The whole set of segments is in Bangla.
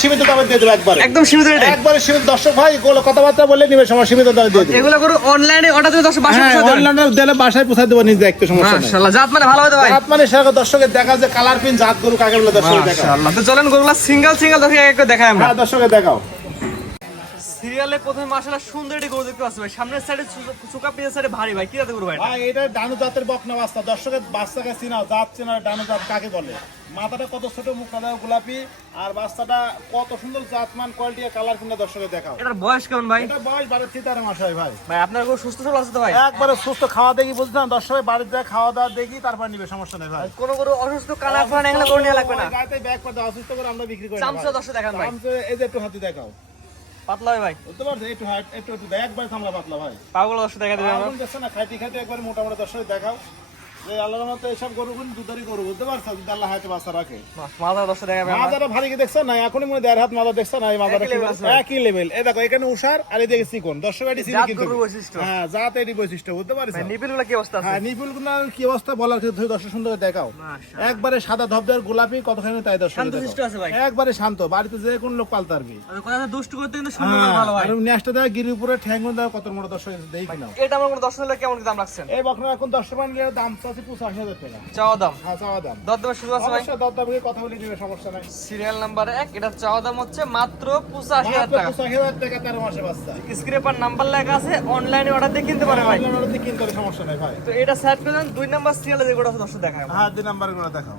সীমিত দামে দিয়ে দেবো একবারে। একদম সীমিত রেটে। একবারে সীমিত। দর্শক ভাই কথাবার্তা বলে নিবে সময় সীমিত দামে দিয়ে দেবো। এগুলো গরু অনলাইনে অর্ডার দিয়ে দশ বাসা হ্যাঁ পৌঁছে অনলাইনে দিলে বাসায় পৌঁছে দেবো নিজে একটু সমস্যা নেই। মাশাআল্লাহ জাত মানে ভালো হবে তো ভাই জাত মানে সারা দর্শকের দেখা যে কালার পিন জাত গরু কাকে বলে দর্শক দেখা মাশাআল্লাহ। তো চলেন গরুগুলো সিঙ্গেল সিঙ্গেল দর্শক এক করে দেখাই আমরা। হ্যাঁ দর্শকের দেখাও। সিরিয়ালে প্রথমে মাশাআল্লাহ সুন্দর একটি গরু দেখতে পাচ্ছি ভাই। সামনের সাইডে সুকা পিছের সাইডে ভারী ভাই। কি জাতের গরু ভাই এটা? ভাই এটা ডানু জাতের বকনা বাচ্চা দর্শকের বাচ্চাকে চিনাও জাত ডানু জাত কাকে বলে? মাথাটা কত ছোট মুখটা গোলাপি। আর বাচ্চাটা কত সুন্দর জাতমান কোয়ালিটি কালার কিনা দর্শকের দেখাও। এটার বয়স কেমন ভাই? এটা বয়স বারো মাস হয় ভাই। ভাই আপনার গরু সুস্থ সবল আছে তো ভাই? একবারে সুস্থ খাওয়া দেখি বলছিলাম দর্শকের বাড়িতে খাওয়া দাওয়া দেখি তারপর নিবে সমস্যা নেই ভাই। কোনো গরু অসুস্থ কানা ফানা এগুলো গরু নিয়ে লাগবে না। গাড়িতে ব্যাগ পাতে অসুস্থ করে আমরা বিক্রি করি চামচা দর্শক দেখান ভাই। চামচা এই যে একটু হাতি দেখাও। পাতলা হয় ভাই। বুঝতে পারছ একটু হাট একটু একটু দেখ একবার থামলা পাতলা ভাই। পাগল দর্শক দেখা দেবে না খাইতে খাইতে একবার মোটামুটি দর্শক দেখাও। যে আল্লাহর মতো এসব গরু গুলো দুধারি গরু বুঝতে পারছ যদি আল্লাহ হাতে বাচ্চা রাখে। মাথা দর্শক দেখাবে আমরা ভারী কি দেখছ না এখনই মনে দেড় হাত মাজা দেখছ না এই মাজারা একই level আছে। একই লেভেল এই দেখো এখানে উষার আর এদিকে চিকন। দর্শক এটি চিনি কিন্তু। হ্যাঁ জাত এটি বৈশিষ্ট্য বুঝতে পারছ নিপিল কি অবস্থা হ্যাঁ নিপুল কি অবস্থা বলার ক্ষেত্রে দর্শক সুন্দর দেখাও। একবারে সাদা ধবধর গোলাপি কতখানি তাই দর্শক শান্তশিষ্ট আছে ভাই। একবারে শান্ত বাড়িতে যে কোন লোক পালতে পারবি কথা দুষ্ট করতে কিন্তু সুন্দর ভালো ভাই নেক্সটটা দেখ গিরির উপরে দেওয়া কত বড় দর্শক দেখি না এটা আমার কোনো দর্শক কেমন দাম রাখছেন? এই এখন দর্শক দাম চাচ্ছি পঁচাশি হাজার টাকা। চাওয়া দাম? হ্যাঁ চাওয়া দাম। দর দামের শুরু আছে ভাই? দর দামে কথা বলে নিবে সমস্যা নাই। সিরিয়াল নাম্বার এক এটা চাওয়া দাম হচ্ছে মাত্র পঁচাশি হাজার টাকা। পঁচাশি হাজার টাকা তেরো মাসে বাচ্চা। স্ক্রেপার নাম্বার লেখা আছে অনলাইনে অর্ডার দিয়ে কিনতে পারে ভাই। আপনার ওটা দিয়ে কিনতে হবে, সমস্যা নাই ভাই। তো এটা সেট করে দুই নাম্বার সিরিয়ালে যেগুলো আছে দর্শক দেখায় হ্যাঁ দুই নাম্বার করে দেখাও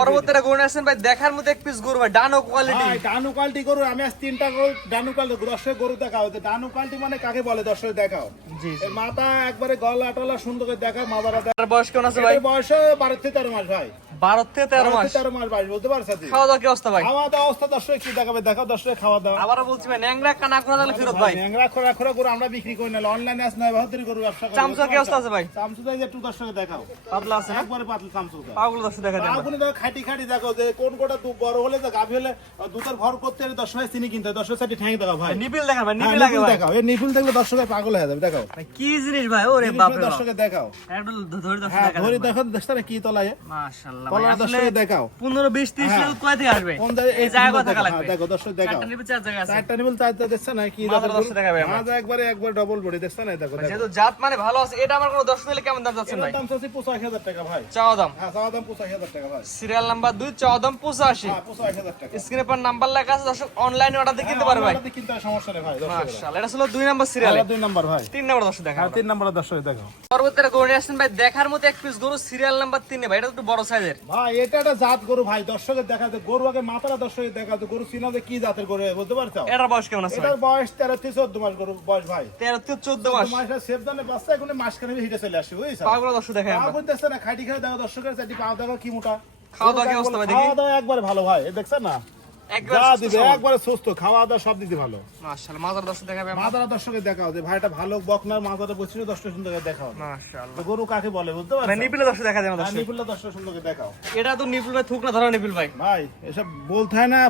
পরবর্তীটা গরু নিয়ে ভাই দেখার মধ্যে এক পিস গরু ভাই ডানো কোয়ালিটি ডানু কোয়ালিটি গরু আমি আজ তিনটা গরু ডানু কোয়ালিটি দর্শক গরু দেখাও। যে ডানু কোয়ালিটি মানে কাকে বলে দর্শক দেখাও। জি মাথা একবারে গলা টলা সুন্দর করে দেখাও মাথাটা দেখাও। তার বয়স কেমন আছে ভাই। বয়স বারো থেকে তেরো মাস ভাই। বারো থেকে তেরো মাস। তেরো মাস বুঝতে পারছ খাওয়া দাওয়া কি অবস্থা ভাই? খাওয়া দাওয়া অবস্থা দর্শক কি দেখাবে? দেখাও দর্শক খাওয়া দাওয়া আবারও বলছি ভাই ন্যাংরা কানা লাগলে ফেরত ভাই ন্যাংরা খোরা খোরা গরু আমরা বিক্রি করি না অনলাইনে আস নয় বাহাত্তর গরু ব্যবসা করি। কি অবস্থা আছে ভাই? চামচু একটু দর্শকে দেখাও। পাতলা আছে একবারে পাতলা চামচু দেয় পাগুলো দর্শক দেখা দেখো খাটি খাটি দেখো যে কোন কোটা দু বড় হলে যে গাভী হলে দুধের ভর করতে হলে দশ চিনি কিনতে হয়। দশ মাস ঠ্যাং দেখাও ভাই। নিপিল দেখান ভাই হ্যাঁ, নিপিল লাগে ভাই। দেখাও। এই নিপুল দেখলে দর্শকের পাগল হয়ে যাবে দেখাও। কি জিনিস ভাই ওরে বাপ। রে দর্শকে দেখাও একটু ধরে দর্শক হ্যাঁ দেখা ধরি দেখো না কি তলায়? মাশাআল্লাহ ভাই। আসলে দেখাও। পনেরো বিশ ত্রিশ হ্যাঁ। কয় থেকে আসবে? এই জায়গা থাকা হ্যাঁ, লাগবে। দেখো দর্শক দেখাও চারটা নিবে চার জায়গা আছে। চারটা নিপুল চারটা দেখছ না কি মাথার দর্শক দেখাবে আমার। মাঝে একবারে একবার ডবল বডি দেখছ না? দেখো দেখো। যেহেতু জাত মানে ভালো আছে এটা আমার কোনো দর্শক দিলে কেমন দাম যাচ্ছেন ভাই? দাম চাচ্ছি পঁচাশি হাজার টাকা ভাই। চাওয়া দাম। হ্যাঁ চাওয়া দাম পঁচাশি হাজার টাকা ভাই। সিরিয়াল নাম্বার দুই চাওয়া দাম পঁচাশি। হ্যাঁ পঁচাশি হাজার টাকা। স্ক্রিনে পর নাম্বার লেখা আছে দর্শক অনলাইনে অর্ডার দিয়ে কিনতে পারে ভাই। কিনতে সমস্যা নেই ভাই মাশাআল্লাহ এটা ছিল দুই নাম্বার সিরিয়ালে। দুই নাম্বার ভাই। তিন নাম্বার দর্শক দেখা তিন নাম্বার দর্শক দেখো। পরবর্তীতে গরু নিয়ে আসছেন ভাই দেখার মতো এক পিস গরু সিরিয়াল নাম্বার তিনে ভাই এটা একটু বড় সাইজের ভাই এটা একটা জাত গরু ভাই দর্শকের দেখা যায় গরু আগে মাথাটা দর্শকের দেখা যায় গরু চিনা যে কি জাতের গরু বুঝতে পারছ? এটার বয়স কেমন আছে এটার বয়স তেরো থেকে চোদ্দ মাস গরু বয়স ভাই। তেরো থেকে চোদ্দ মাস। মাসটা সেফ দানে বাচ্চা এখন মাসখানে হিটে চলে আসে বুঝছ? পাগুলো দর্শক আমরা। না খাইটি খাই দেখো দর্শকের চারটি পাও দেখো কি মোটা। খাওয়া দাওয়া কি অবস্থা ভাই দেখি? খাওয়া দাওয়া একবার ভালো ভাই এ দেখছেন না? যা দিবে একবারে সুস্থ খাওয়া দাওয়া সব দিতে ভালো। মাশাআল্লাহ মাজার দর্শক দেখাবে দেখাও যে ভাইটা ভালো বকনার সুন্দর দেখাও। মাশাআল্লাহ। গরু কাকে বলে বুঝতে ভাই পারছ নিপিলে দর্শক দেখা যায় না দর্শক। নিপুল্লা দশটা সুন্দর দেখাও। এটা তো নিপিল ভাই থুক না ধরা নিপিল ভাই। ভাই এসব বলতে না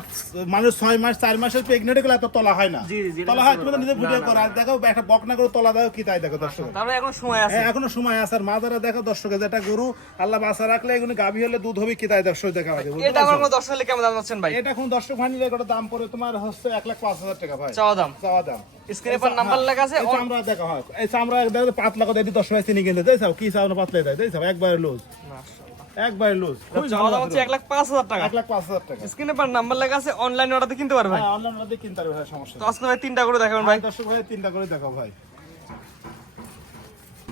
মানুষ ছয় মাস মাসেরগুলো এত তলা হয় না। জি, জি, তলা হয় তুমি নিজে ভিডিও করো আর দেখো একটা বকনা করে তলা দাও কি তাই দেখো দর্শক। তারপরে এখন সময় আছে। এখনও সময় আছে আর মাদারা দেখো দর্শকের যেটা গরু আল্লাহ বাসা রাখলে এগুলো গাভী হলে দুধ হবে কি তাই দর্শক দেখা হবে এটা আমার দর্শক কেমন দাম ভাই? এটা এখন দর্শক ভাই নিলে দাম পড়ে তোমার হচ্ছে এক লাখ পাঁচ হাজার টাকা ভাই। চাওয়া দাম? চাওয়া দাম। স্ক্রিনে নাম্বার লেখা আছে এই চামড়া দেখা হয়। এই চামড়া দেখো পাতলা কথা এটি দশ চিনি কিনতে তাই সাও কি চাও না পাতলা দেয় সাও একবারে লুজ। একবারে লুজ। চাওয়া দাম হচ্ছে এক লাখ পাঁচ হাজার টাকা। এক লাখ পাঁচ হাজার টাকা। স্ক্রিনে পর নাম্বার লেখা আছে অনলাইন অর্ডার কিনতে পারবে ভাই। হ্যাঁ অনলাইন মধ্যে কিনতে পারবে ভাই সমস্যা তো। ভাই তিনটা করে দেখাবেন ভাই। দর্শক ভাই তিনটা করে দেখাও ভাই।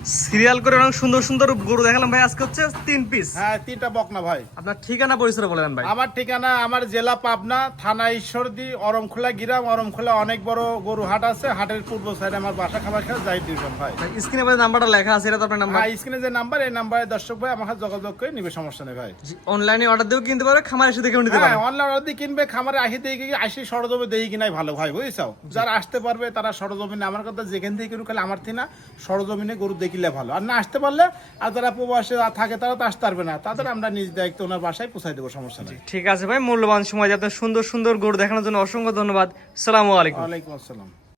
সিরিয়াল করে অনেক সুন্দর সুন্দর গরু দেখালাম ভাই। আজকে হচ্ছে তিন পিস হ্যাঁ তিনটা বকনা ভাই। আপনার ঠিকানা পরিচয় বলেন ভাই। আমার ঠিকানা আমার জেলা পাবনা থানা ঈশ্বরদী অরমখোলা গ্রাম। অরমখোলা অনেক বড় গরু হাট আছে। হাটের পূর্ব সাইডে আমার বাসা খাবার খেয়ে যাই টিউশন ভাই। স্ক্রিনে ভাই নাম্বারটা লেখা আছে এটা তো আপনার নাম্বার হ্যাঁ স্ক্রিনে যে নাম্বার এই নাম্বারে দর্শক ভাই আমার যোগাযোগ করে নিবে সমস্যা নেই ভাই। অনলাইনে অর্ডার দিয়েও কিনতে পারে খামারে এসে দেখেও নিতে হ্যাঁ পারবে অনলাইন অর্ডার দিয়ে কিনবে খামারে আসি দিয়ে কি আসি সরজমে দেই কিনাই ভালো ভাই বুঝছাও যারা আসতে পারবে তারা সরজমিনে আমার কথা যেখান থেকে কিনুক খালি আমার থেকে না সরজমিনে গরু দেখিলে ভালো। আর না আসতে পারলে আর যারা প্রবাসে থাকে তারা তো আসতে পারবে না। তাদের আমরা নিজ দায়িত্ব ওনার বাসায় পৌঁছাই দেবো সমস্যা নেই। ঠিক আছে ভাই মূল্যবান সময় যাতে আপনার সুন্দর সুন্দর গরু দেখানোর জন্য অসংখ্য ধন্যবাদ। সালামু আলাইকুম। ওয়ালাইকুম আসসালাম।